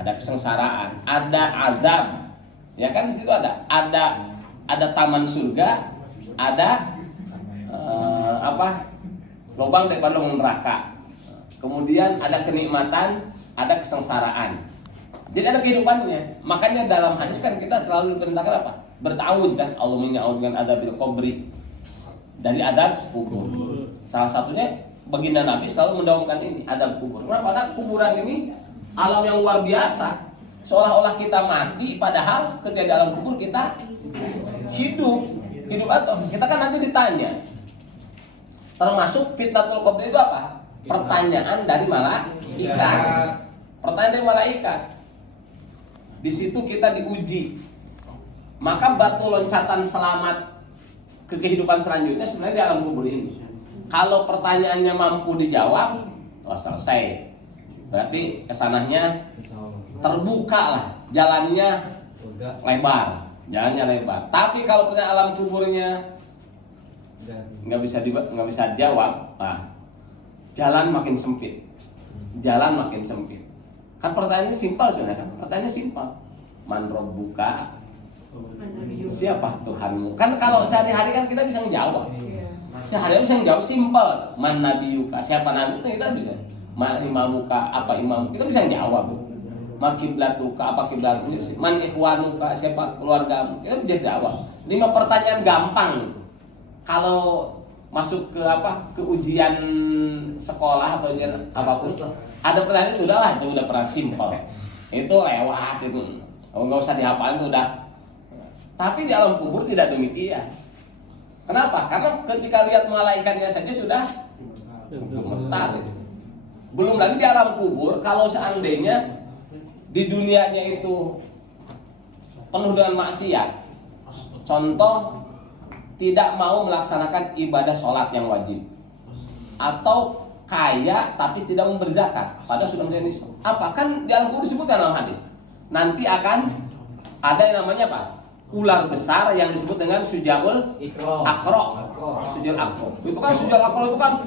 ada kesengsaraan, ada azab. Ya kan di situ ada taman surga, ada lubang dari lubang neraka. Kemudian ada kenikmatan, ada kesengsaraan. Jadi ada kehidupannya. Makanya dalam hadis kan kita selalu diperintahkan apa? Bertawud kan, Allah menya'ud dengan adzabil qabri, dari adab kubur. Salah satunya baginda Nabi selalu mendahulukan ini, adab kubur. Karena kuburan ini alam yang luar biasa. Seolah-olah kita mati, padahal ketika dalam kubur kita hidup atau kita kan nanti ditanya. Termasuk fitnatul qabr itu apa? Pertanyaan dari malaikat. Pertanyaan dari malaikat. Di situ kita diuji. Maka batu loncatan selamat ke kehidupan selanjutnya sebenarnya di alam kubur ini. Kalau pertanyaannya mampu dijawab, selesai. Berarti kesananya terbuka lah, jalannya lebar. Tapi kalau pertanyaan alam kuburnya nggak bisa jawab, jalan makin sempit. Kan pertanyaannya simpel sebenarnya kan. Pertanyaannya simpel. Man rabbuka? Siapa Tuhanmu? Kan kalau sehari-hari kan kita bisa menjawab. Sehari-hari bisa menjawab simpel. Man nabiyuka? Siapa nabi itu kita bisa. Ma imamuka? Apa imam? Kita bisa menjawab. Ma kiblatuka? Apa kiblatmu? Man ikhwanuka? Siapa keluargamu? Kita bisa jawab. 5 pertanyaan gampang. Kalau masuk ke ujian sekolah atau ujian apapun, ada pertanyaan itu udah pernah simpel, itu lewat itu, nggak usah dihafalin itu udah. Tapi di alam kubur tidak demikian. Kenapa? Karena ketika lihat malaikatnya saja sudah gemetar. Belum lagi di alam kubur, kalau seandainya di dunianya itu penuh dengan maksiat, contoh tidak mau melaksanakan ibadah sholat yang wajib, atau kaya tapi tidak mau berzakat, padahal sudah menjadi nisab. Apa? Kan di alam kubur disebutkan dalam hadis, nanti akan ada yang namanya apa? Ular besar yang disebut dengan sujaul akro. Sujaul akro. Itu kan sujaul akro itu kan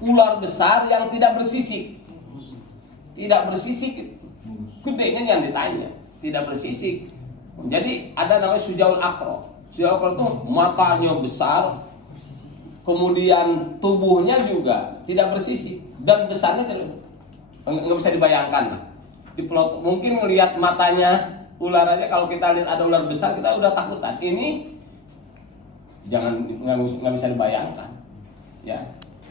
ular besar yang tidak bersisik. Gedenya yang ditanya, tidak bersisik. Jadi ada namanya sujaul akro. Sujaul akro itu matanya besar, kemudian tubuhnya juga tidak bersisik dan besarnya nggak bisa dibayangkan. Mungkin ngelihat matanya ular aja, kalau kita lihat ada ular besar kita udah takutan. Ini nggak bisa dibayangkan. Ya,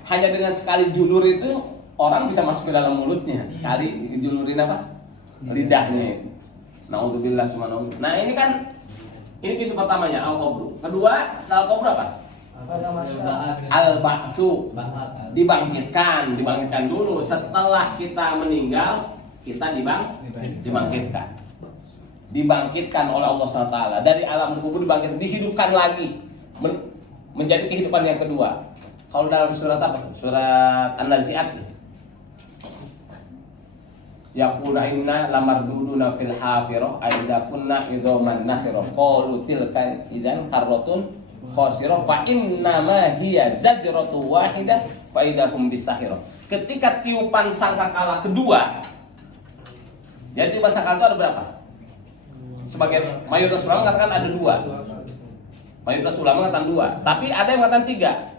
hanya dengan sekali julur itu orang bisa masuk ke dalam mulutnya. Sekali julurin lidahnya itu. Naudzubillah subhanallah. Nah ini kan pintu pertamanya al-qabru. Kedua setelah al-qabru apa? Al-ba'tsu, dibangkitkan dulu. Setelah kita meninggal, kita dibangkitkan oleh Allah SWT dari alam kubur, dihidupkan lagi menjadi kehidupan yang kedua. Kalau dalam surat apa? Surat An-Nazi'at, yaqulu inna lamarduduna fil hafirah aidza kunna idzaman nakhirah qalu tilka idzan karratun khasirah fa inna ma hiya zajratu wahidah fa idahum bisahirah. Ketika tiupan sangkakala kedua, jadi tiupan sangkakala itu ada berapa? Sebagai mayoritas ulama mengatakan ada 2. Mayoritas ulama mengatakan 2, tapi ada yang mengatakan 3.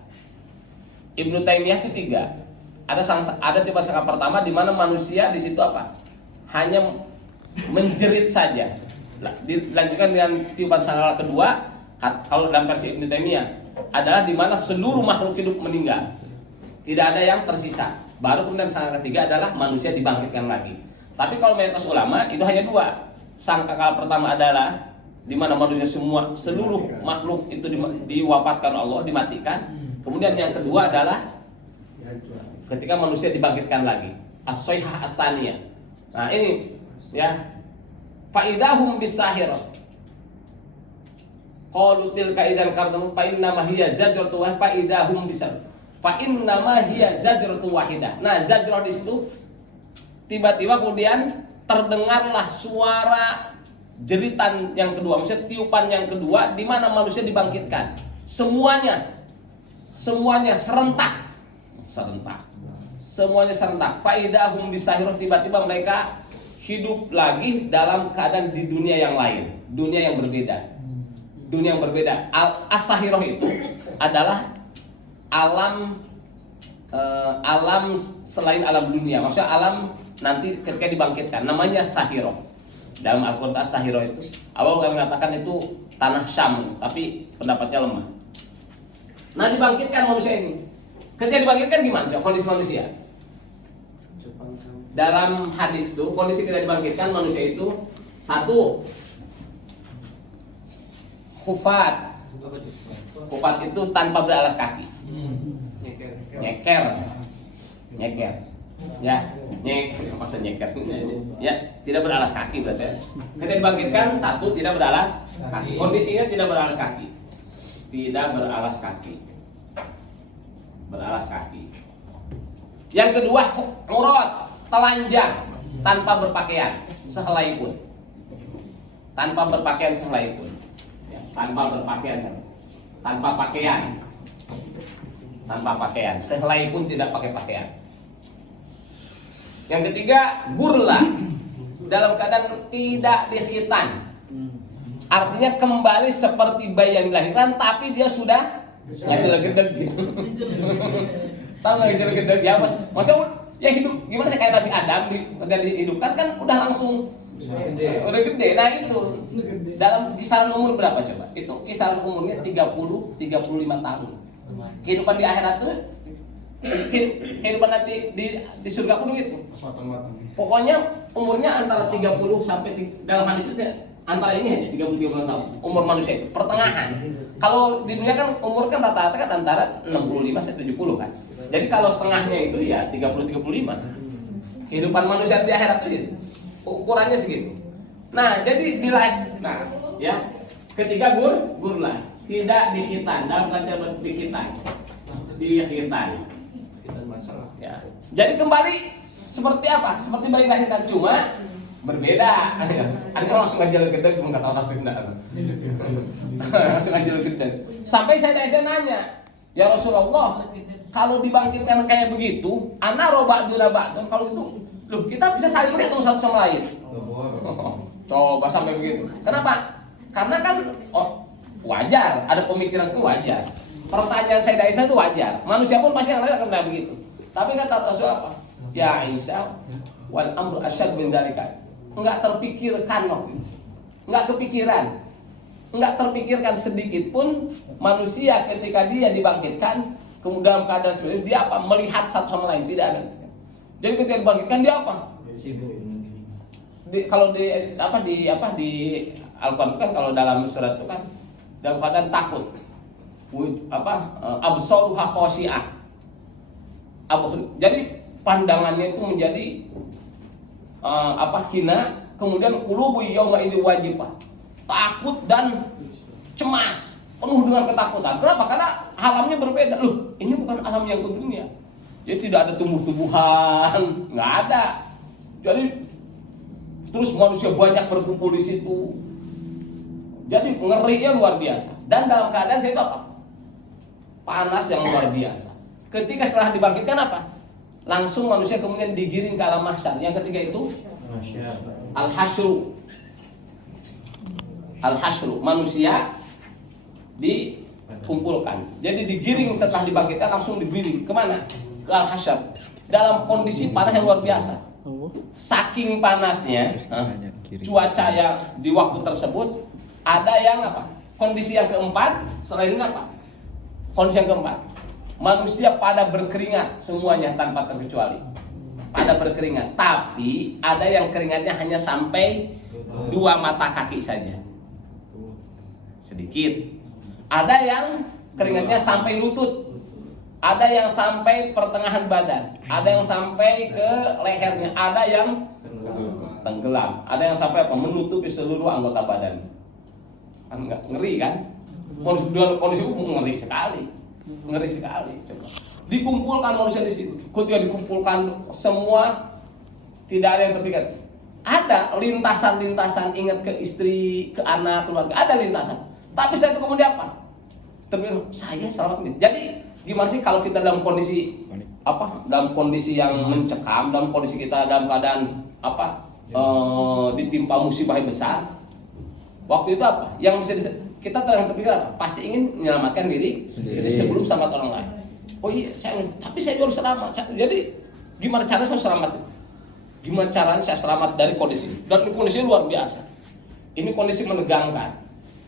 Ibnu Taimiyah itu 3. Ada tiupan sangkakala pertama di mana manusia di situ apa? Hanya menjerit saja. Dilanjutkan dengan tiupan sangkakala kedua. Kalau dalam versi Ibnu Taimiyah adalah di mana seluruh makhluk hidup meninggal, tidak ada yang tersisa. Baru kemudian sangkakala ketiga adalah manusia dibangkitkan lagi. Tapi kalau mayoritas ulama itu hanya 2. Sangkakala pertama adalah di mana manusia seluruh makhluk itu diwafatkan Allah, dimatikan. Kemudian yang kedua adalah ketika manusia dibangkitkan lagi, as-sayhah as-tsaniyah. Nah ini ya, fa idahum bisahirah. Qalu tilka idzan karratun fa inna ma hiya zajratu wa fa idahum bisahirah. Fa inna ma hiya zajratu wahidah. Nah, zajrah di situ tiba-tiba kemudian terdengarlah suara jeritan yang kedua, maksudnya tiupan yang kedua di mana manusia dibangkitkan. Semuanya serentak. Semuanya serentak. Faidahum bisahirah, tiba-tiba mereka hidup lagi dalam keadaan di dunia yang lain, dunia yang berbeda. Dunia yang berbeda. As-sahiroh itu adalah alam alam selain alam dunia. Maksudnya alam nanti ketika dibangkitkan namanya sahiroh. Dalam Al-Qur'an sahiroh itu Allah mengatakan itu tanah Syam, tapi pendapatnya lemah. Nah, dibangkitkan manusia ini. Ketika dibangkitkan gimana kondisi manusia? Dalam hadis itu kondisi kita dibangkitkan manusia itu satu khufat. Khufat itu tanpa beralas kaki. Nyeker. Ya, masa nyeker. Ya, tidak beralas kaki berarti. Ketika dibangkitkan satu tidak beralas kaki. Kondisinya tidak beralas kaki. Tidak beralas kaki. Beralas kaki. Yang kedua aurat, telanjang tanpa berpakaian sehelai pun. Tanpa berpakaian sehelai pun. Ya, tanpa berpakaian. Tanpa pakaian. Tanpa pakaian, sehelai pun tidak pakai pakaian. Yang ketiga, gurla, dalam keadaan tidak dikhitan. Artinya kembali seperti bayi yang dilahirkan, tapi dia sudah ngajel-gedeg gitu. Tahu nggak ngajel-gedeg? Ya, maksudnya ya hidup gimana sih kayak Nabi Adam dihidupkan kan udah langsung udah gede. Nah itu dalam kisaran umur berapa coba? Itu kisaran umurnya 30-35 tahun. Kehidupan di akhirat tuh kehidupan nanti di surga pun gitu. Pokoknya umurnya antara 30 sampai dalam hadis itu antara ini aja 30-30 tahun umur manusia itu pertengahan. Kalau di dunia kan umur kan rata-rata kan antara 65 sampai 70 kan. Jadi kalau setengahnya itu ya 30-35. Kehidupan manusia di akhirat itu gitu. Ukurannya segitu. Nah, jadi nah, ya. Ketiga gurla, tidak dikhitan, dalam kata dikhitan. Dikhitan. Ya. Jadi kembali seperti apa? Seperti bayi lahirkan, cuma berbeda. Ada langsung aja gedeg, enggak tahu langsung enggak. Langsung aja gedeg. Sampai saya nanya, "Ya Rasulullah, kalau dibangkitkan kayak begitu, ana roba'duna ba'dun, kalau gitu, loh kita bisa saling melihat satu sama lain." Coba sampai begitu. Kenapa? Karena kan wajar, ada pemikiran itu wajar. Pertanyaan Sayyidah Aisyah itu wajar. Manusia pun pasti yang lain akan benar begitu. Tapi kata Rasul apa? Ya Aisyah, wal amru asyad min dzalika. Enggak terpikirkan loh. Enggak kepikiran. Enggak terpikirkan sedikit pun manusia ketika dia dibangkitkan kemudian dalam keadaan seperti itu, dia apa? Melihat satu sama lain, tidak ada. Jadi ketika dibangkitkan dia apa? Kalau di Al-Qur'an kan kalau dalam surat itu kan dalam keadaan takut. Absaruha khosyi'ah. Jadi pandangannya itu menjadi hina, kemudian qulubu yauma idzi wajibah. Takut dan cemas, penuh dengan ketakutan. Kenapa? Karena alamnya berbeda. Loh, ini bukan alam yang dunia. Jadi tidak ada tumbuh-tumbuhan, nggak ada. Jadi terus manusia banyak berkumpul di situ. Jadi ngerinya luar biasa. Dan dalam keadaan saya itu apa? Panas yang luar biasa. Ketika setelah dibangkitkan apa? Langsung manusia kemudian digiring ke alam mahsyar. Yang ketiga itu al-hasyru. Al-hasyru, manusia dikumpulkan. Jadi digiring setelah dibangkitkan langsung digiring kemana? Ke al-hasyar. Dalam kondisi panas yang luar biasa. Saking panasnya, cuaca yang di waktu tersebut ada yang apa? Kondisi yang keempat, selain apa? Kondisi yang keempat, manusia pada berkeringat semuanya tanpa terkecuali. Pada berkeringat, tapi ada yang keringatnya hanya sampai 2 mata kaki saja. Sedikit. Ada yang keringatnya sampai lutut. Ada yang sampai pertengahan badan. Ada yang sampai ke lehernya. Ada yang tenggelam. Ada yang sampai apa? Menutupi seluruh anggota badan. Kan ngeri kan? Kondisi ngeri sekali. Ngeri sekali. Coba. Dikumpulkan manusia di situ. Ketika dikumpulkan semua tidak ada yang terpikat. Ada lintasan-lintasan ingat ke istri, ke anak, keluarga. Ada lintasan. Tapi saya itu kemudian apa? Terpikir saya salah. Jadi gimana sih kalau kita dalam kondisi apa? Dalam kondisi yang mencekam, dalam kondisi kita dalam keadaan apa? ditimpa musibah yang besar, waktu itu apa? Yang bisa kita terpikir apa? Pasti ingin menyelamatkan diri sebelum selamat orang lain. Oh iya, tapi saya harus selamat. Jadi gimana caranya saya selamat? Gimana caranya saya selamat dari kondisi ini? Dan kondisi luar biasa. Ini kondisi menegangkan.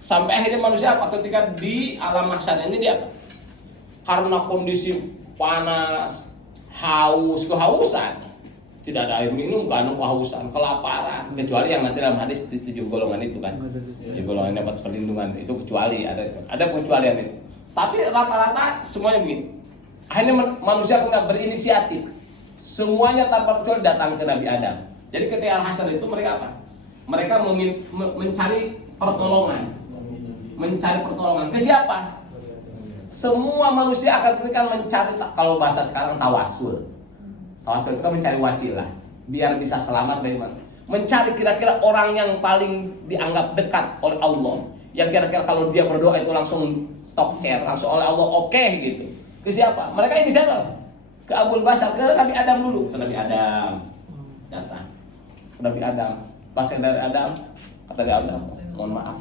Sampai akhirnya manusia apa? Ketika di alam mahsyar ini dia apa? Karena kondisi panas, haus, kehausan, tidak ada air minum, karena kehausan, kelaparan, kecuali yang nanti dalam hadis di 7 golongan itu kan, 7 golongan dapat perlindungan itu, kecuali ada pengecualian itu. Tapi rata-rata semuanya begini. Akhirnya manusia kemudian berinisiatif, semuanya tanpa kecuali datang ke Nabi Adam. Jadi ketika Al-Hasyr itu mereka apa? Mereka mencari pertolongan, ke siapa? Semua manusia akan mencari, kalau bahasa sekarang tawasul. Tawasul itu kan mencari wasilah biar bisa selamat dari mana. Mencari kira-kira orang yang paling dianggap dekat oleh Allah, yang kira-kira kalau dia berdoa itu langsung top chair, langsung oleh Allah oke gitu. Ke siapa? Mereka ini siapa? Ke Abul Bashar, ke Nabi Adam dulu. Ke Nabi Adam datang. Ke Nabi Adam. Pas ke Nabi Adam, kata Nabi Adam, mohon maaf,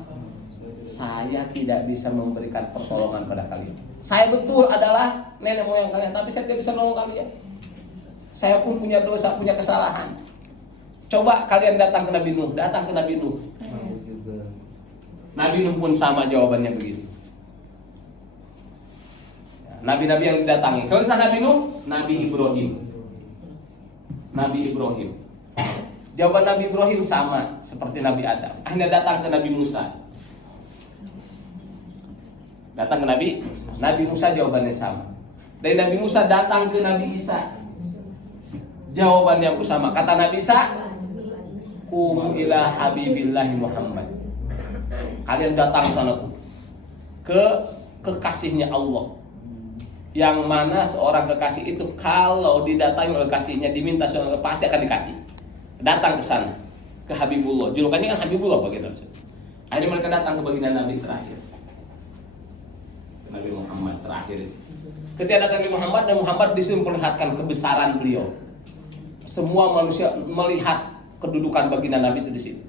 saya tidak bisa memberikan pertolongan pada kalian. Saya betul adalah nenek moyang kalian, tapi saya tidak bisa nolong kalian. Saya pun punya dosa, punya kesalahan. Coba kalian datang ke Nabi Nuh, datang ke Nabi Nuh. Nabi Nuh pun sama jawabannya begitu. Nabi-nabi yang didatangi. Kalau misalnya Nabi Nuh, Nabi Ibrahim. Nabi Ibrahim. Jawaban Nabi Ibrahim sama seperti Nabi Adam. Akhirnya datang ke Nabi Musa. Datang ke Nabi Musa jawabannya sama. Dari Nabi Musa datang ke Nabi Isa, jawabannya pun sama. Kata Nabi Isa, kum ila habibillahi Muhammad. Kalian datang sana tuh ke kekasihnya Allah, yang mana seorang kekasih itu kalau didatangi oleh kasihnya diminta sesuatu pasti akan dikasih. Datang ke sana, ke Habibullah. Julukannya kan Habibullah begitu. Akhirnya mereka datang ke baginda Nabi terakhir, Nabi Muhammad terakhir. Ketika datang Nabi Muhammad, dan Muhammad disuruh memperlihatkan kebesaran beliau. Semua manusia melihat kedudukan baginda Nabi itu di situ.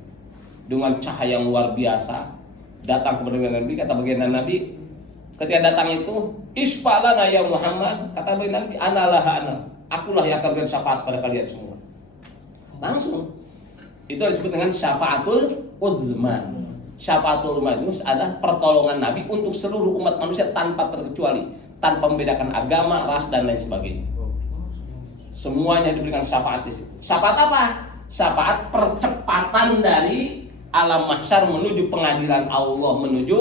Dengan cahaya yang luar biasa, datang kepada Nabi, kata baginda Nabi, ketika datang itu, isfalana ya Muhammad, kata baginda Nabi, analah ana, akulah yang akan memberikan syafaat pada kalian semua. Langsung. Itu disebut dengan syafaatul uzma. Syafaatul uzma itu adalah pertolongan Nabi untuk seluruh umat manusia tanpa terkecuali, tanpa membedakan agama, ras dan lain sebagainya. Semuanya diberikan syafaat di situ. Syafaat apa? Syafaat percepatan dari alam mahsyar menuju pengadilan Allah, menuju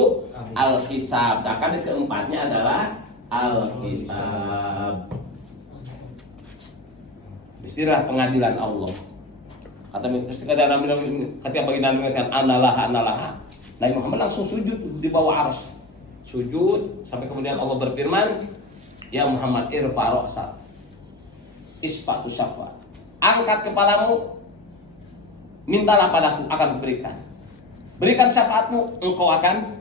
al-hisab. Nah, kan keempatnya adalah al-hisab. Istilah pengadilan Allah. Kata ketika baginda Nabi mengatakan analah, Nabi Muhammad langsung sujud di bawah arsy. Sujud sampai kemudian Allah berfirman, ya Muhammad irfa ra'sak, isfa'u syafa. Angkat kepalamu, mintalah padaku akan kuberikan. Berikan syafaatmu, engkau akan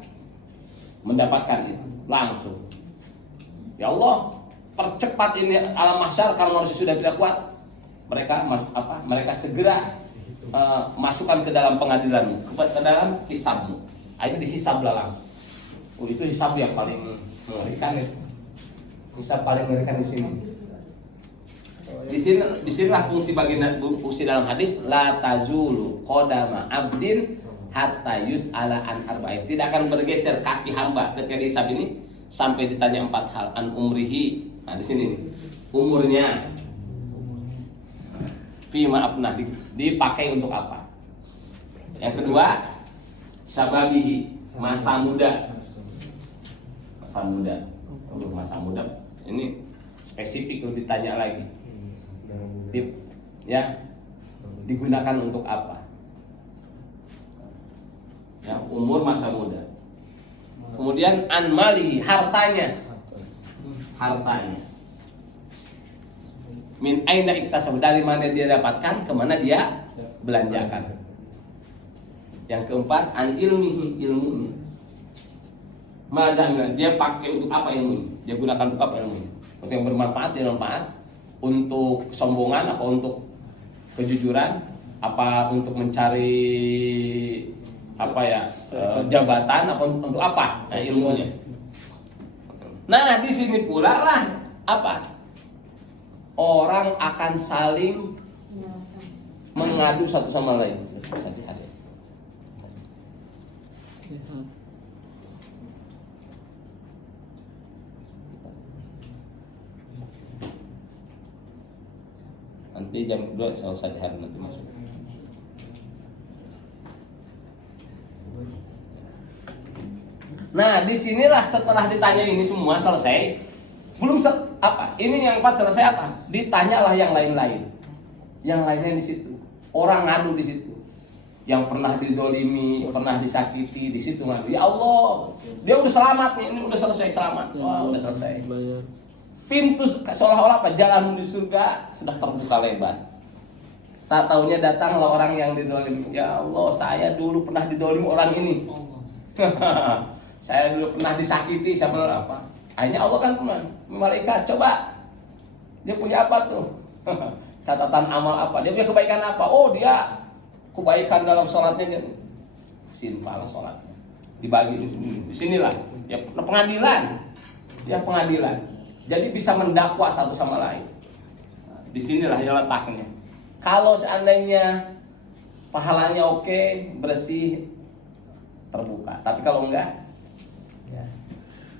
mendapatkan itu langsung. Ya Allah, percepat ini alam mahsyar karena manusia sudah tidak kuat. Mereka segera masukkan ke dalam pengadilanmu, ke dalam hisabmu. Akhirnya dihisablah langsung. Itu hisab yang paling mengerikan itu. Hisab paling mengerikan di sini. Di sinilah fungsi dalam hadis la tazulu qadama abdin hatta yus'ala an arba'in. Tidak akan bergeser kaki hamba ketika dihisab ini sampai ditanya 4 hal. An umrihi. Nah, di sini nih. Umurnya. Fi ma'afnah, dipakai untuk apa? Yang kedua, syababihi, masa muda. Masa muda. Ini spesifik kalau ditanya lagi. Digunakan untuk apa? Ya, umur masa muda. Kemudian an mali, hartanya. Min aina iktasab, dari mana dia dapatkan, kemana dia belanjakan. Yang keempat, an ilmihi, ilmunya. Madanya dia pakai untuk apa ilmunya? Dia gunakan untuk apa ilmunya? Untuk yang bermanfaat, dia manfaat. Untuk kesombongan, apa untuk kejujuran, Apa untuk mencari apa ya jabatan apa untuk apa ilmunya. Nah di sini pula lah apa orang akan saling mengadu satu sama lain. Nanti jam kedua saya usah hari nanti masuk. Nah, disinilah setelah ditanya ini semua selesai, belum apa? Ini yang 4 selesai apa? Ditanyalah yang lain-lain. Yang lainnya di situ. Orang ngadu di situ. Yang pernah dizolimi, pernah disakiti di situ ngadu. Ya Allah, dia udah selamat nih, ini udah selesai selamat. Wah, udah selesai. Pintu seolah-olah apa? Jalan di surga sudah terbuka lebar. Tak taunya datanglah orang yang dizolimi. Ya Allah, saya dulu pernah dizolimi orang ini. Saya dulu pernah disakiti, saya pernah apa? Akhirnya Allah kan malaikat, coba dia punya apa tuh? Catatan amal apa? Dia punya kebaikan apa? Oh dia kebaikan dalam sholatnya, kasihin pahala sholatnya. Dibagi di sini, di sinilah ya pengadilan, ya pengadilan. Jadi bisa mendakwa satu sama lain. Di sinilah ya letaknya. Kalau seandainya pahalanya oke, bersih, terbuka. Tapi kalau enggak, ya.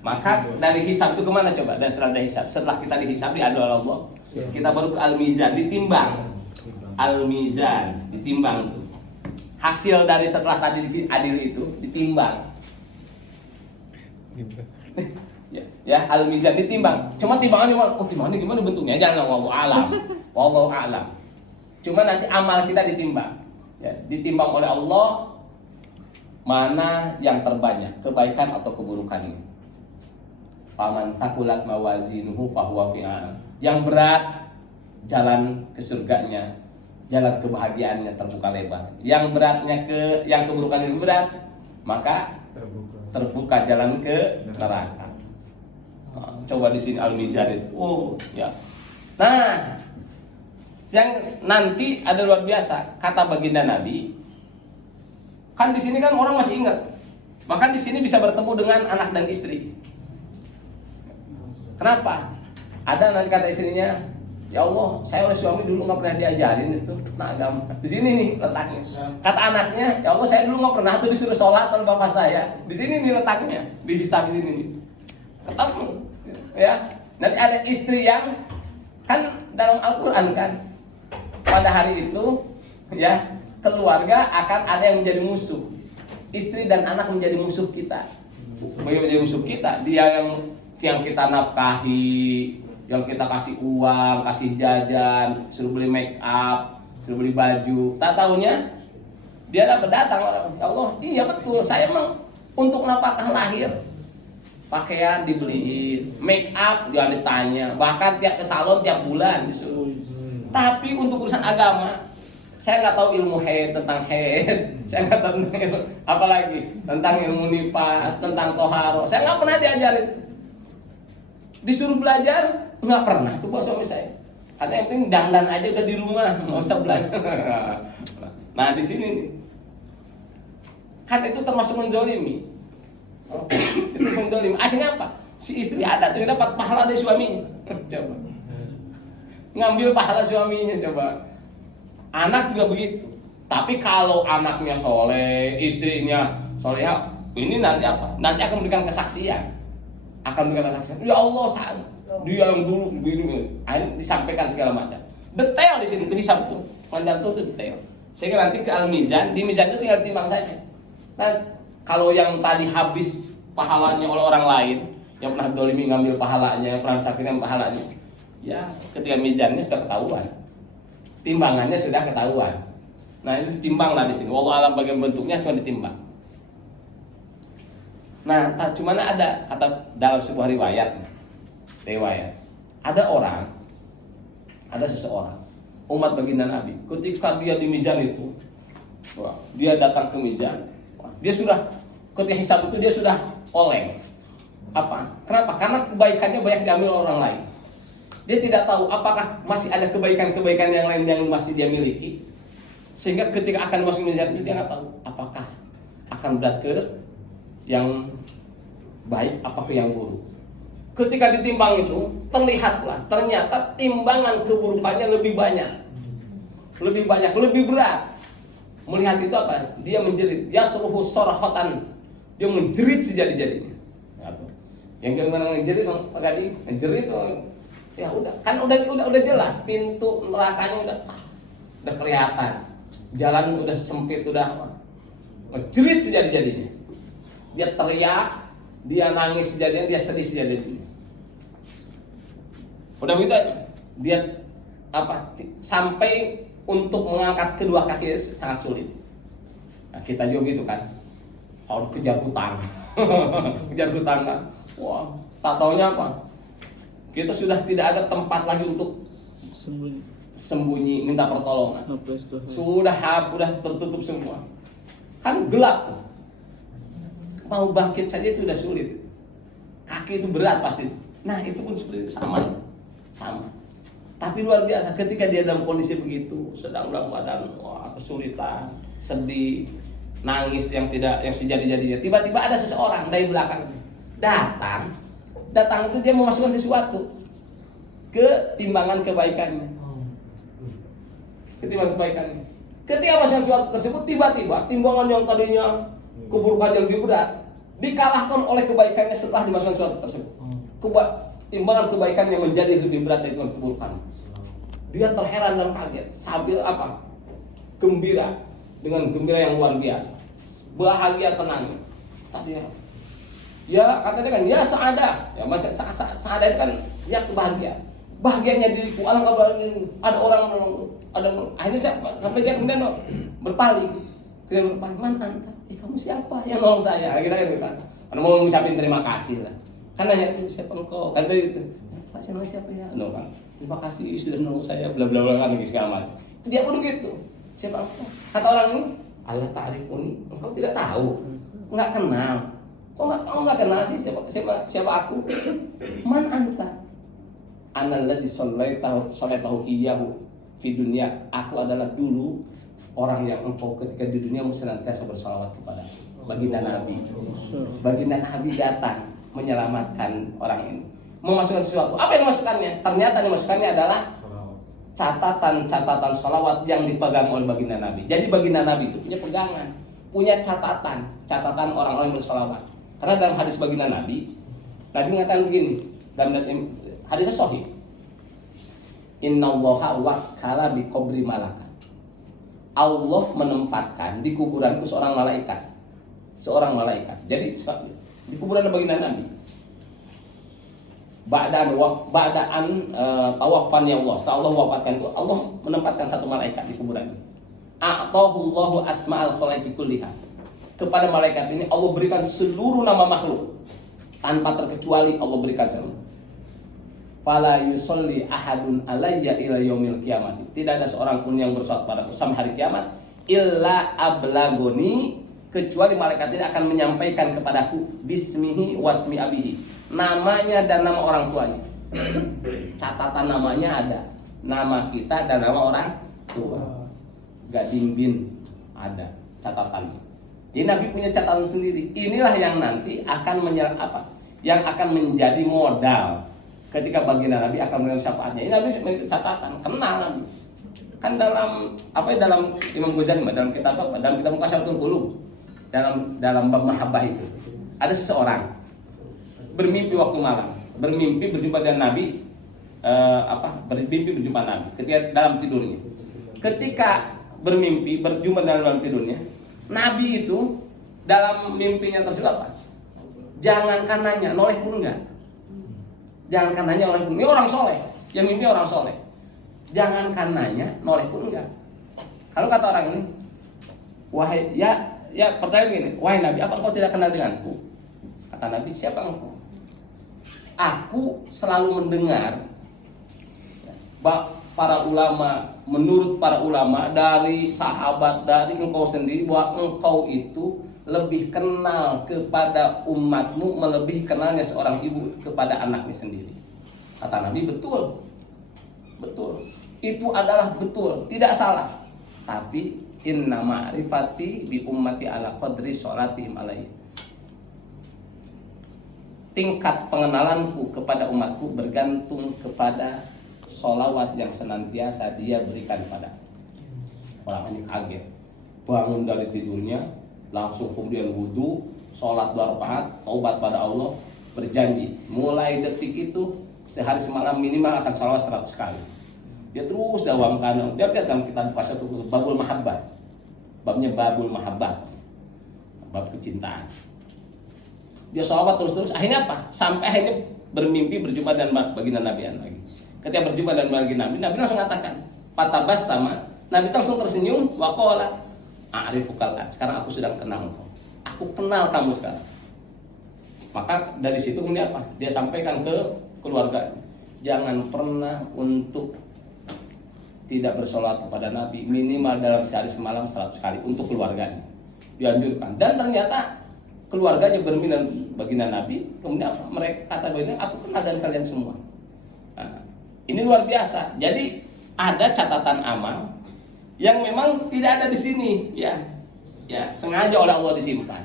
Maka dari hisab itu kemana coba? Dan setelah hisab, setelah kita dihisab diadu Allah, kita baru ke al-mizan, ditimbang. Al-mizan, ditimbang tuh. Hasil dari setelah tadi adil itu ditimbang. Ya, al-mizan ditimbang. Cuma timbangannya, oh timbangannya gimana bentuknya? Jangan wallahu alam. Wallahu alam. Cuma nanti amal kita ditimbang. Ya, ditimbang oleh Allah mana yang terbanyak, kebaikan atau keburukannya. Faman thaqulat mawazinuhu fahuwa fi'al. Yang berat jalan ke surganya, jalan kebahagiaannya terbuka lebar. Yang beratnya yang keburukannya berat, maka terbuka jalan ke neraka. Nah, coba di sini al-mizan itu. Oh, ya. Nah, yang nanti ada luar biasa kata baginda Nabi. Kan di sini kan orang masih ingat. Bahkan di sini bisa bertemu dengan anak dan istri. Kenapa? Ada nanti kata istrinya, ya Allah, saya oleh suami dulu nggak pernah diajarin itu agama. Di sini nih letaknya. Kata anaknya, ya Allah, saya dulu nggak pernah tuh disuruh sholat oleh bapak saya. Di sini nih letaknya, dihisab di sini nih. Ketemu, ya. Nanti ada istri yang kan dalam Al-Quran kan, pada hari itu, ya. Keluarga akan ada yang menjadi musuh. Istri dan anak menjadi musuh kita. Menjadi musuh kita. Dia yang kita nafkahi, yang kita kasih uang, kasih jajan, suruh beli make up, suruh beli baju. Tak taunya dia dapat datang orang. Ya Allah, iya betul. Saya emang untuk nafkah lahir. Pakaian dibeliin, make up jangan ditanya. Bahkan tiap ke salon tiap bulan disuruh. Tapi untuk urusan agama, saya nggak tahu ilmu tentang saya nggak tahu tentang ilmu, apalagi tentang ilmu nifas, tentang toharo. Saya nggak pernah diajarin. Disuruh belajar nggak pernah tuh buat suami saya. Karena yang penting dandan aja udah di rumah, nggak usah belajar. Nah di sini nih, kan itu termasuk menzolimi. Itu menzolimi. Akhirnya apa? Si istri ada tuh yang dapat pahala dari suaminya. Coba ngambil pahala suaminya coba. Anak juga begitu. Tapi kalau anaknya soleh, istrinya soleha, ini nanti apa? Nanti akan memberikan kesaksian. Akan memberikan kesaksian. Ya Allah, dia yang dulu begini. Akhirnya disampaikan segala macam. Detail di sini, hisab itu. Panjang itu detail. Sehingga nanti ke al-mizan, di mizan itu tinggal timbang saja. Dan kalau yang tadi habis pahalanya oleh orang lain, yang pernah dolimi ngambil pahalanya, yang pernah sakitnya pahalanya, ya ketika mizannya sudah ketahuan. Timbangannya sudah ketahuan. Nah ini ditimbanglah di sini. Wallahu alam bagian bentuknya cuma ditimbang. Nah, cuma ada kata dalam sebuah riwayat, ada seseorang umat baginda Nabi. Ketika dia di mizan itu, dia datang ke mizan, dia sudah ketika hisab itu dia sudah oleng. Apa? Kenapa? Karena kebaikannya banyak diambil orang lain. Dia tidak tahu apakah masih ada kebaikan-kebaikan yang lain yang masih dia miliki. Sehingga ketika akan masuk mizan itu dia nggak tahu apakah akan berat ke yang baik apa ke yang buruk. Ketika ditimbang itu terlihatlah ternyata timbangan keburukannya lebih banyak, lebih berat. Melihat itu apa? Dia menjerit, yasruhu sorhotan, dia menjerit sejadi-jadinya. Yang gimana ngejerit Pak Gadi? Ngejerit ya udah, kan udah jelas pintu nerakanya udah kelihatan. Jalan udah sempit, udah ngejerit sejadi-jadinya. Dia teriak, dia nangis sejadinya, dia sedih sejadinya. Udah begitu dia sampai untuk mengangkat kedua kaki sangat sulit. Nah, kita juga gitu kan. Kalau kejar hutang. Kejar hutang kan. Wah, tak taunya apa? Kita sudah tidak ada tempat lagi untuk sembunyi minta pertolongan. Sudah tertutup semua. Kan gelap tuh. Mau bangkit saja itu udah sulit. Kaki itu berat pasti. Nah, itu pun seperti itu sama. Tapi luar biasa ketika dia dalam kondisi begitu, sedang dalam keadaan kesulitan, sedih, nangis yang sejadi-jadinya. Tiba-tiba ada seseorang dari belakang datang itu dia memasukkan sesuatu ke timbangan kebaikannya. Ketika masukkan sesuatu tersebut, tiba-tiba timbangan yang tadinya keburukannya lebih berat dikalahkan oleh kebaikannya setelah dimasukkan sesuatu tersebut. Timbangan kebaikan yang menjadi lebih berat dari keburukan. Dia terheran dan kaget sambil gembira, dengan gembira yang luar biasa, bahagia, senang. Tadi ya katanya kan ya sa'adah, ya masa sa'adah itu kan ya kebahagiaan. Bahagianya diriku, alangkah bahagia ada orang akhirnya sampai dia kemudian berpaling. Man anta? Kamu siapa yang nolong saya? Kita kan karena mau ngucapin terima kasih lah. Kan nanya itu siapa engkau? Kan itu Pak siapa ya? Kan. Terima kasih sudah nolong saya bla bla bla kan segala macam. Dia pun gitu. Siapa engkau? Kata orang ini, Allah ta'rifuni, engkau tidak tahu. Enggak kenal. Kok enggak kenal sih siapa aku? Man anta? Analladzi shallaitahu iyyahu fi dunya. Aku adalah dulu orang yang engkau ketika di dunia senantiasa bersalawat kepada baginda Nabi. Baginda Nabi datang menyelamatkan orang ini, memasukkan sesuatu. Apa yang dimasukkannya? Ternyata yang dimasukkannya adalah catatan salawat yang dipegang oleh baginda Nabi. Jadi baginda Nabi itu punya pegangan, punya catatan orang-orang yang bersalawat. Karena dalam hadis baginda Nabi mengatakan begini, dalam hadisnya sahih. Innallaha wakkala bi qabri malaka. Allah menempatkan di kuburanku seorang malaikat. Jadi di kuburan baginda Nabi. Ba'daan tawaffan ya Allah. Setelah Allah wafatkan itu, Allah menempatkan satu malaikat di kuburan ini. A'tahullahu asma'al khalaiqi kulliha. Kepada malaikat ini Allah berikan seluruh nama makhluk tanpa terkecuali. Allah berikan seluruh. Fala yusolli ahadun alayya ila yaumil qiyamah. Tidak ada seorang pun yang bersolat padaku sampai hari kiamat illa ablagoni, kecuali malaikat ini akan menyampaikan kepadaku bismihi wasmi abihi, namanya dan nama orang tuanya. Catatan namanya ada, nama kita dan nama orang tua. Gading bin ada catatannya. Jadi Nabi punya catatan sendiri. Inilah yang nanti akan yang akan menjadi modal ketika baginda Nabi akan menerima syafaatnya. Ini Nabi punya catatan, kenal Nabi. Kan dalam Imam Ghazali dalam kitab Muqasyafatul Qulub, dalam bab mahabbah itu ada seseorang bermimpi waktu malam, bermimpi berjumpa dengan Nabi, bermimpi berjumpa Nabi ketika dalam tidurnya. Ketika bermimpi berjumpa dalam tidurnya, Nabi itu dalam mimpinya tersebut jangankan nanya, noleh pun enggak. Jangankan nanya, noleh pun. Ini orang soleh, yang mimpi orang soleh. Jangankan nanya, noleh pun enggak. Kalau kata orang ini, wahai pertanyaan begini, wahai Nabi, apa engkau tidak kenal denganku? Kata Nabi, siapa engkau? Aku selalu mendengar para ulama, menurut para ulama dari sahabat, dari engkau sendiri, bahwa engkau itu lebih kenal kepada umatmu melebihi kenalnya seorang ibu kepada anaknya sendiri. Kata Nabi, betul. Itu adalah betul, tidak salah. Tapi inna ma'rifati bi ummati ala qadri sholatihim alaihi. Tingkat pengenalanku kepada umatku bergantung kepada sholawat yang senantiasa dia berikan pada. Orang ini kaget, bangun dari tidurnya, langsung kemudian wudhu, sholat 2 rakaat, taubat pada Allah, berjanji mulai detik itu sehari semalam minimal akan sholawat 100 kali. Dia terus dawamkan. Dia lihat dalam kitab pasal itu Babul Mahabbah, babnya Babul Mahabbah, bab kecintaan. Dia sholawat terus, akhirnya apa? Sampai akhirnya bermimpi berjumpa dan baginda Nabi lagi. Ketika berjumpa dan baginda Nabi langsung mengatakan, patabas sama, Nabi langsung tersenyum, waqala a'rifukal an. Sekarang aku sedang kenal engkau. Aku kenal kamu sekarang. Maka dari situ kemudian apa? Dia sampaikan ke keluarga, jangan pernah untuk tidak bersolat kepada Nabi minimal dalam sehari semalam 100 kali untuk keluarganya. Dianjurkan. Dan ternyata keluarganya berminat baginda Nabi, kemudian apa? Mereka kata baginda, aku kenal dan kalian semua. Nah, ini luar biasa. Jadi ada catatan amal yang memang tidak ada di sini, ya, sengaja oleh Allah disimpan.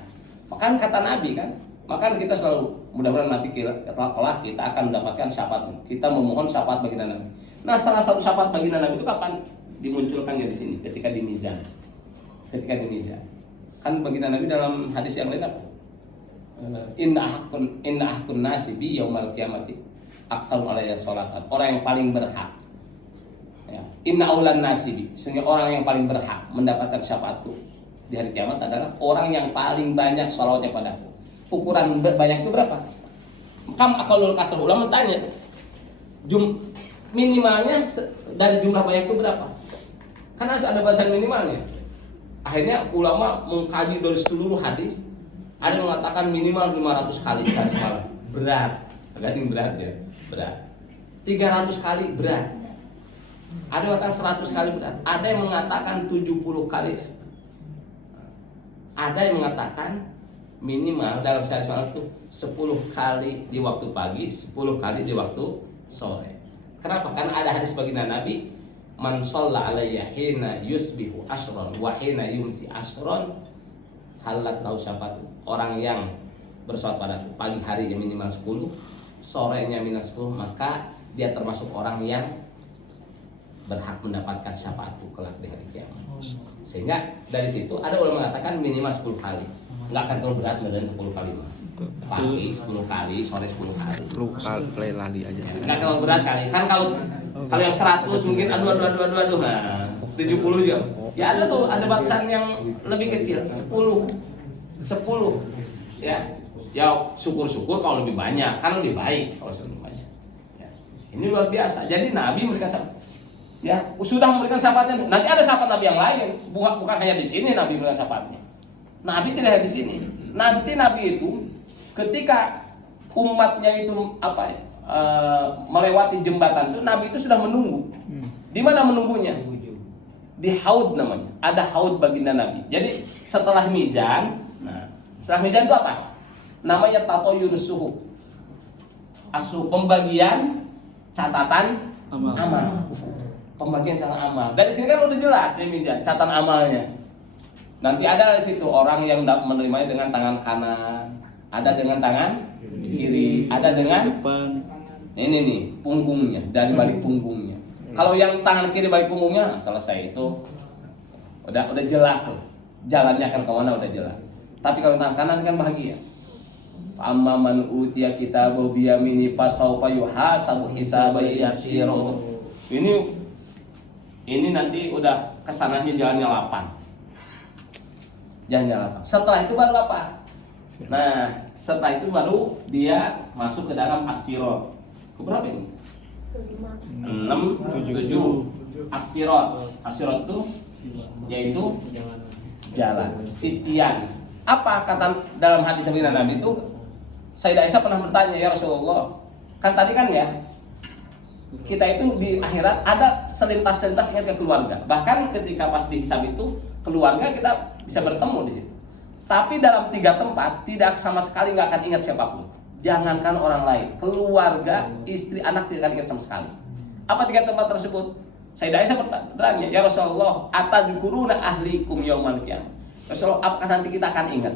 Maka kata Nabi kan, maka kita selalu mudah-mudahan nanti kelak kita akan mendapatkan syafaat. Kita memohon syafaat baginda Nabi. Nah, salah satu syafaat baginda Nabi itu kapan dimunculkannya di sini? Ketika di mizan. Ketika di mizan. Kan baginda Nabi dalam hadis yang lain apa? Inna ahkun nasi bi yaumal qiyamati aktsaru alayya sholatan. Orang yang paling berhak. Ya. Inna aulan nasi bi, sesungguhnya orang yang paling berhak mendapatkan syafaatku di hari kiamat adalah orang yang paling banyak sholawatnya padaku. Ukuran banyak itu berapa? Kam aqallul kasr, ulama tanya. Minimalnya dari jumlah banyak itu berapa? Karena ada batasan minimalnya. Akhirnya ulama mengkaji dari seluruh hadis. Ada yang mengatakan minimal 500 kali sehari semalam. Berat. Agak berat ya. Berat. 300 kali berat. Ada yang mengatakan 100 kali berat. Ada yang mengatakan 70 kali. Ada yang mengatakan minimal dalam sehari semalam itu 10 kali di waktu pagi, 10 kali di waktu sore. Kenapa? Karena ada hadis baginda Nabi, man shalla alayya hina yusbihu ashron wa hina yumsi ashron halat lau syafatu. Orang yang bersolat pada pagi hari yang minimal 10, sorenya minimal 10, maka dia termasuk orang yang berhak mendapatkan syafaatku kelak di hari kiamat. Sehingga dari situ ada ulama mengatakan minimal 10 kali. Enggak akan terlalu berat dari 10 kali. Pagi 10 kali, sore 10 kali. Play lali aja. Enggak terlalu berat kali. Kan kalau yang 100 mungkin aduh nah 70 jam. Ya ada tuh, ada batasan yang lebih kecil, 10 ya. Ya syukur-syukur kalau lebih banyak, kan lebih baik kalau lebih banyak. Ya. Ini luar biasa. Jadi Nabi memberikan syafaat. Ya, sudah memberikan syafaatnya. Nanti ada syafaat Nabi yang lain. Bukan hanya di sini Nabi memberikan syafaatnya. Nabi tidak ada di sini. Nanti Nabi itu ketika umatnya itu melewati jembatan itu, Nabi itu sudah menunggu. Di mana menunggunya? Di haud namanya. Ada haud baginda Nabi. Jadi setelah mizan, setelah mizan itu apa? Namanya tatoyun suhu. Pembagian catatan amal. Pembagian catatan amal. Dari sini kan udah jelas di mizan catatan amalnya. Nanti ada di situ orang yang menerimanya dengan tangan kanan, ada dengan tangan kiri, ada dengan ini nih punggungnya, dari balik punggungnya. Kalau yang tangan kiri balik punggungnya selesai itu udah jelas tuh jalannya akan kemana, udah jelas. Tapi kalau tangan kanan kan bahagia. Amma man utiya kitabahu biyamini fasawfa yuhasabu hisaban yasira. Ini nanti udah kesananya jalannya lapang. Jalannya lapang. Setelah itu baru apa? Nah, setelah itu baru dia masuk ke dalam as-sirat. Keberapa ini? 6, 7. As-sirat itu yaitu jalan, titian. Apa kata dalam hadis Nabi itu? Sayyidah Aisyah pernah bertanya, ya Rasulullah, kan tadi kan ya, kita itu di akhirat ada selintas-selintas ingat ke keluarga. Bahkan ketika pas dihisab itu, keluarga kita bisa bertemu di situ. Tapi dalam 3 tempat tidak sama sekali nggak akan ingat siapapun. Jangankan orang lain, keluarga, istri, anak tidak akan ingat sama sekali. Apa 3 tempat tersebut? Sayyidah Aisyah bertanya, "Ya Rasulullah, atadzkuruna ahlikum yaumal qiyamah?" Rasulullah, apakah nanti kita akan ingat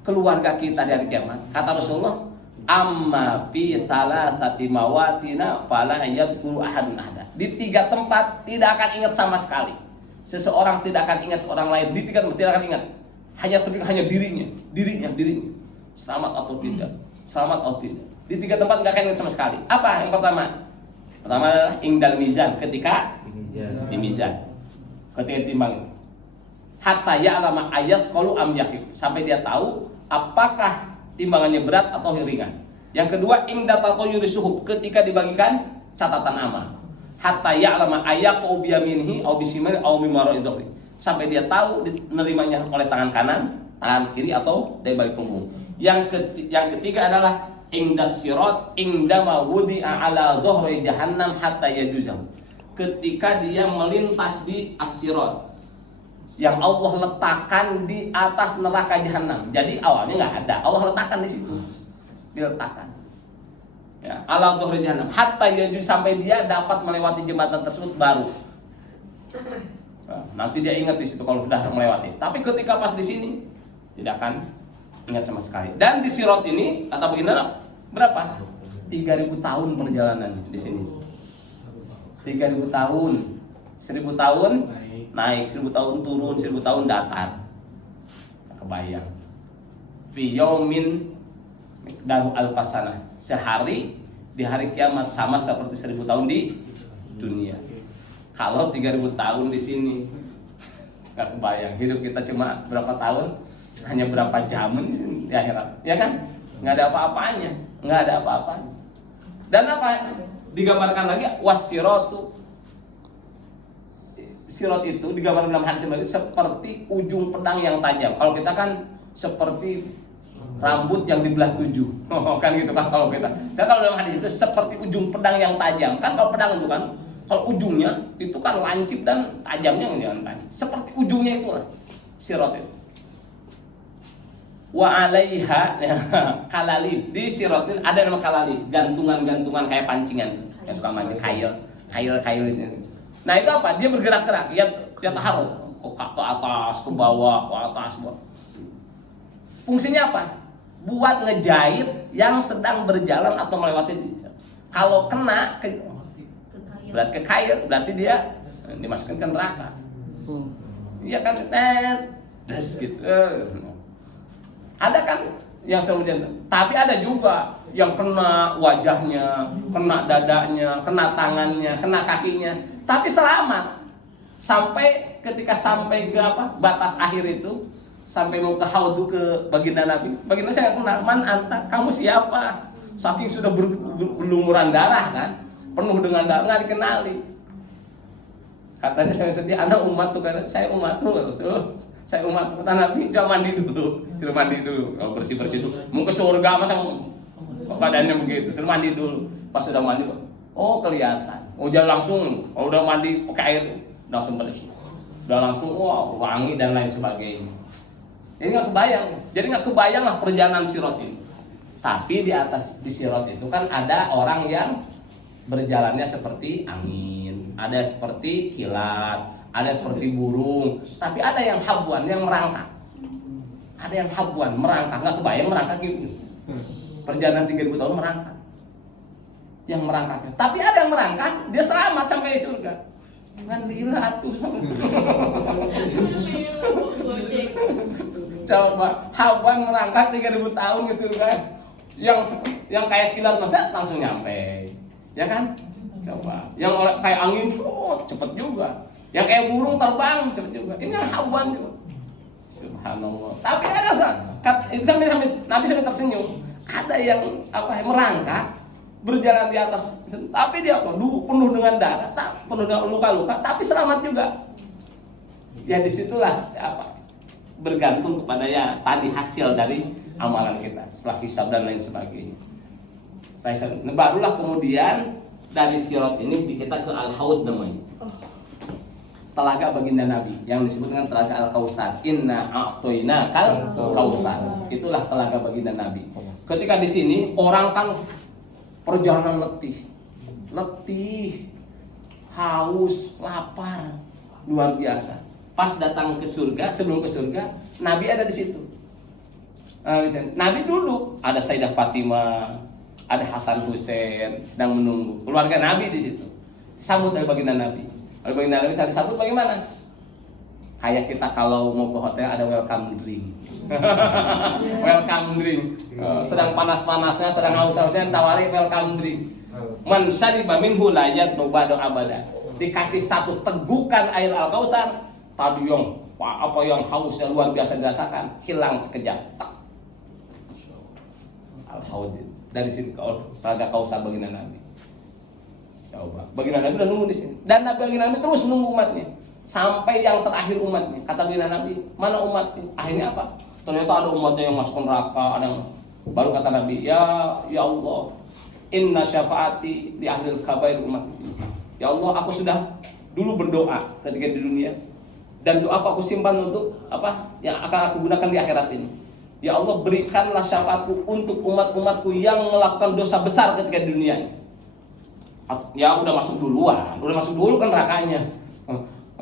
keluarga kita di hari kiamat? Kata Rasulullah, "Amma fi salasati mawatina fala yadhkuru ahadun ahada." Di 3 tempat tidak akan ingat sama sekali. Seseorang tidak akan ingat seorang lain. Di 3 tempat tidak akan ingat. Hanya dirinya. Selamat atau tidak? Selamat atau tidak? Di 3 tempat nggak akan ingat sama sekali. Apa yang pertama? Pertama adalah ingdal mizan, ketika di mizan, ketika timbang. Hatta ya'lama ayasqalu am yakhif, sampai dia tahu apakah timbangannya berat atau ringan. Yang kedua, ingda tatayuri suhuf, ketika dibagikan catatan amal. Hatta ya'lama ayaqu bi yaminihi aw bi shimali aw mimma ra'idhi, sampai dia tahu menerimanya oleh tangan kanan, tangan kiri atau dari balik punggung. Yang ketiga adalah ingda sirat ingdama wudi'a ala dhuhri jahannam hatta yajuzam, ketika dia melintas di as-sirat yang Allah letakkan di atas neraka jahanam. Jadi awalnya nggak ada, Allah letakkan di situ, diletakkan. Ya, ala dhuhri jahannam hatta yajuz, sampai dia dapat melewati jembatan tersebut baru. Nah, nanti dia ingat di situ kalau sudah melewati. Tapi ketika pas di sini tidak akan ingat sama sekali. Dan di sirat ini kata baginda berapa? 3.000 tahun perjalanan di sini. 3.000 tahun, 1.000 tahun naik, 1.000 tahun turun, 1.000 tahun datar. Kebayang. Fi yaumin dahu alfasana, sehari di hari kiamat sama seperti 1.000 tahun di dunia. Kalau 3.000 tahun di sini, gak kebayang hidup kita cuma berapa tahun, hanya berapa jam di sini di akhirat, ya kan? Nggak ada apa-apanya, nggak ada apa-apanya. Dan apa digambarkan lagi, wasiratu, sirat itu digambarkan dalam hadis ini seperti ujung pedang yang tajam. Kalau kita kan seperti rambut yang dibelah 7, kan gitu kan kalau kita. Saya kalau dalam hadis itu seperti ujung pedang yang tajam. Kan kalau pedang itu kan, kalau ujungnya itu kan lancip dan tajamnya jangan tajam. Seperti ujungnya itulah sirat itu. Wa alaiha kalalib, di siratin ada nama kalalib, gantungan-gantungan kayak pancingan yang suka mancing, kail ini. Nah itu apa? Dia bergerak-gerak, dia taruh ke atas, ke bawah, ke atas, bawah. Fungsinya apa? Buat ngejahit yang sedang berjalan atau melewati. Kalau kena berarti ke kail, berarti dia dimasukkan ke neraka. Iya kan, gitu. Ada kan yang semuanya, tapi ada juga yang kena wajahnya, kena dadanya, kena tangannya, kena kakinya, tapi selamat sampai ketika sampai ke batas akhir itu, sampai mau ke haudu, ke baginda Nabi. Baginda saya kenal, man anta, kamu siapa? Saking sudah berlumuran darah kan, penuh dengan darah, nggak dikenali. Katanya saya sedih, Anda umat tuh kan, saya umat tuh Rasul. Saya umat, kata Nabi, coba mandi dulu, suruh mandi dulu, kalau bersih-bersih dulu. Mau ke surga masa badannya begitu, suruh mandi dulu. Pas sudah mandi, oh kelihatan. Oh jangan langsung, kalau udah mandi pakai air, langsung bersih. Udah langsung, wah wangi dan lain sebagainya. Jadi nggak kebayang lah perjalanan sirat ini. Tapi di atas di sirat itu kan ada orang yang berjalannya seperti angin, ada seperti kilat, ada seperti burung, tapi ada yang habwan, yang merangkak. Ada yang habwan, merangkak, nggak kebayang merangkak gitu. Perjalanan 3.000 tahun merangkak. Yang merangkaknya. Tapi ada yang merangkak, dia selamat sampai surga. Kan lila tuh. Coba, habwan merangkak 3.000 tahun ke surga. Yang kayak kilat langsung nyampe. Ya kan? Coba. Yang kayak angin, cepet juga. Yang kayak burung terbang cepet juga. Ini habwan juga. Subhanallah. Tapi ada itu sampai Nabi sampai tersenyum. Ada yang merangkak, berjalan di atas, tapi dia penuh dengan darah, penuh dengan luka-luka, tapi selamat juga. Ya disitulah bergantung kepada tadi hasil dari amalan kita setelah hisab dan lain sebagainya. Setelah barulah kemudian dari sirat ini kita ke al-haud namanya. Telaga baginda Nabi yang disebut dengan telaga Al-Kautsar. Inna a'toinakal kautsar. Itulah telaga baginda Nabi. Ketika di sini orang kan perjalanan letih, haus, lapar, luar biasa. Pas datang ke surga, sebelum ke surga, Nabi ada di situ. Nabi duduk, ada Sayyidah Fatimah, ada Hasan Hussein sedang menunggu. Keluarga Nabi di situ. Sambut oleh baginda Nabi. Oleh baginda Nabi disambut bagaimana? Kayak kita kalau mau ke hotel ada welcome drink. Welcome drink. Sedang panas-panasnya, sedang haus-hausnya tawari welcome drink. Man syariba minhu la yadnu ba'da abada. Dikasih satu tegukan air Al-Kautsar, tadi yang hausnya luar biasa dirasakan, hilang sekejap. Alhamdulillah. Dari sini ke Telaga Kausar baginda Nabi. Coba, baginda Nabi sudah nunggu di sini. Dan baginda Nabi terus menunggu umatnya sampai yang terakhir umatnya. Kata baginda Nabi, mana umatnya? Akhirnya apa? Ternyata ada umatnya yang masuk neraka, ada yang baru kata Nabi, ya Allah, inna syafaati di ahlil kabair umat. Ya Allah, aku sudah dulu berdoa ketika di dunia dan doaku aku simpan untuk apa yang akan aku gunakan di akhirat ini. Ya Allah, berikanlah syafaatku untuk umat-umatku yang melakukan dosa besar ketika di dunia. Ya udah masuk duluan, udah masuk dulu kan nerakanya.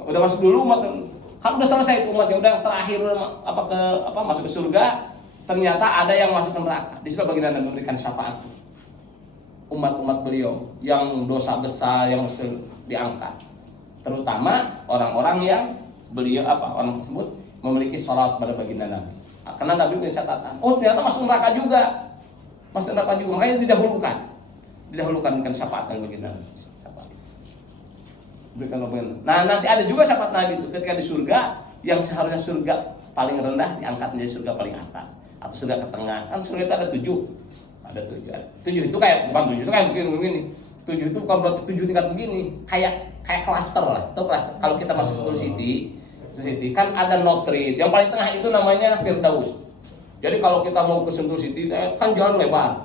Udah masuk dulu umat kan udah selesai itu umatnya, udah terakhir masuk ke surga. Ternyata ada yang masuk ke neraka. Di situ baginda Nabi memberikan syafaat umat-umat beliau yang dosa besar yang mesti diangkat, terutama orang-orang yang beliau orang tersebut memiliki sholat pada baginda Nabi. Karena Nabi punya catatan, oh ternyata masuk neraka juga, makanya didahulukan dengan syafaat dari baginda Nabi. Berikan baginda. Nah nanti ada juga syafaat Nabi itu ketika di surga, yang seharusnya surga paling rendah diangkat menjadi surga paling atas atau surga ke tengah. Kan surga itu ada 7. Ada 7. 7 itu bukan 7 itu kayak begini. 7 itu bukan berarti 7 tingkat begini, kayak klaster lah. Itu klaster. Kalau kita masuk Sentul City kan ada Notrid. Yang paling tengah itu namanya Firdaus. Jadi kalau kita mau ke Sentul City kan jalan lebar.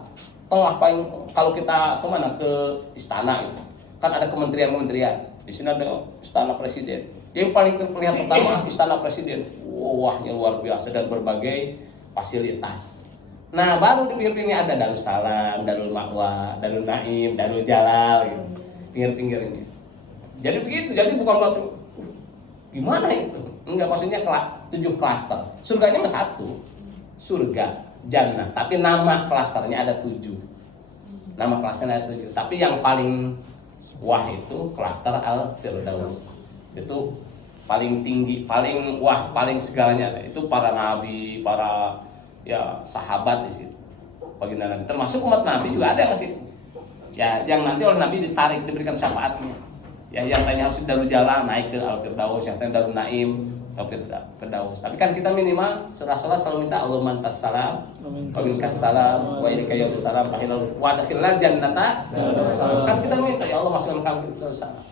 Tengah paling kalau kita kemana ke istana itu kan ada kementerian-kementerian. Di sini ada istana presiden. Yang paling terlihat pertama istana presiden. Wahnya luar biasa dan berbagai fasilitas. Nah baru di pinggir-pinggirnya ada Darussalam, Darul Ma'wa, Darul Naim, Darul Jalal gitu. Pinggir-pinggirnya. Jadi begitu, jadi bukan berarti gimana itu? Enggak, maksudnya 7 klaster. Surganya mah 1. Surga, jannah. Tapi nama klasternya ada 7. Nama klasternya ada 7. Tapi yang paling wah itu klaster Al-Firdaus. Itu paling tinggi, paling wah, paling segalanya. Itu para nabi, para sahabat di situ. Baginda Nabi. Termasuk umat Nabi juga ada yang ke situ. Ya, yang nanti oleh Nabi ditarik, diberikan syafaatnya. Ya, yang tanya harus Darul Jalal naik ke Al-Firdaus, yang tanya Darul Naim ke Firdaus. Tapi kan kita minimal sholat selalu minta Allahumma antas salam wa minkas salam wa ilaika yaus salam wa adkhilna jannata. Kan kita minta ya Allah masukkan kami ke Darussalam.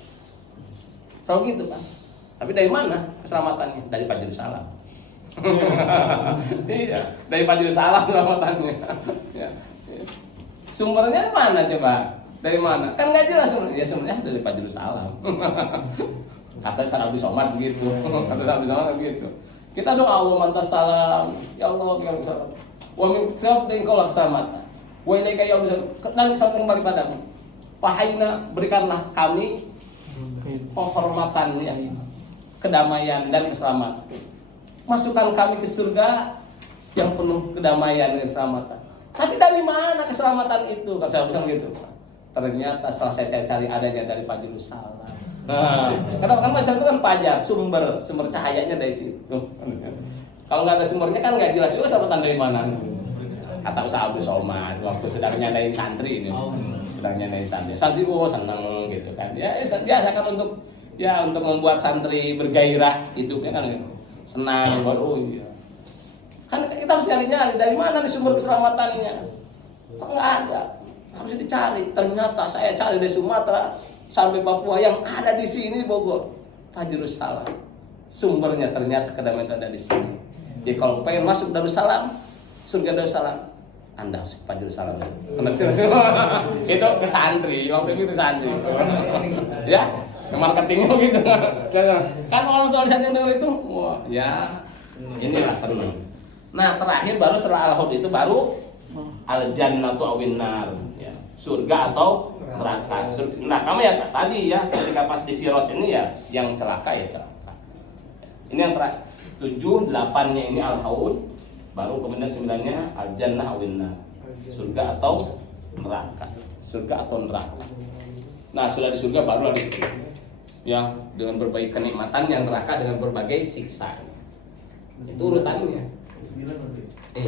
Selalu gitu kan. Tapi dari mana keselamatannya? Dari Fajrussalam. Iya, dari Fajrussalam keselamatannya. Ya. Sumbernya mana coba? Dari mana? Kan nggak jelas sebenarnya. Ya sebenarnya dari Fajrussalam. Kata Ustaz Abdul Somad begitu. Kata Ustaz Abdul Somad begitu. Kita doa Allah mantas salam. Ya Allah yang salam. Wa min kisab dan kau keselamatan. Wa ilaika ya Allah dan keselamatan kembali padamu. Wahayna berikanlah kami penghormatannya, kedamaian dan keselamatan. Masukkan kami ke surga yang penuh kedamaian dan keselamatan. Tapi dari mana keselamatan itu? Kalau saya bilang gitu. Ternyata setelah saya cari-cari adanya dari Fajrussalam. Nah, kenapa? Kan Fajr itu kan fajar, sumber cahayanya dari situ. Kalau nggak ada sumbernya kan nggak jelas juga keselamatan dari mana. Kata Ustaz Abdul Somad waktu sedang nyadain santri ini. Sedang nyadain santri. Santri seneng gitu kan. Ya biasa kan untuk membuat santri bergairah hidupnya kan senang, oh iya. Kan kita harus nyari-nyari dari mana nih sumber keselamatannya. Kok nggak ada? Harus dicari. Ternyata saya cari dari Sumatera sampai Papua, yang ada di sini Bogor. Fajrussalam. Sumbernya ternyata kedamaian ada di sini. Jadi kalau pengen masuk Darussalam, surga Darussalam, Anda harus ke Fajrussalam. Itu ke santri, waktu itu santri. Ya, ke marketingnya gitu. Kan orang tua santri denger itu, wah, ya inilah senang. Nah terakhir baru setelah Al-Hud itu baru Al jannatu awin nar, ya. Surga atau neraka. Nah, kamu ya tadi ya ketika pas di sirat ini ya yang celaka ya celaka. Ini yang terakhir 7, 8-nya ini al haud, baru kemudian 9-nya al jannah awin nar. Surga atau neraka. Surga atau neraka. Nah, sudah di surga barulah di situ. Ya, dengan berbagai kenikmatan, yang neraka dengan berbagai siksa. Itu urutannya. 9 nanti. Iya.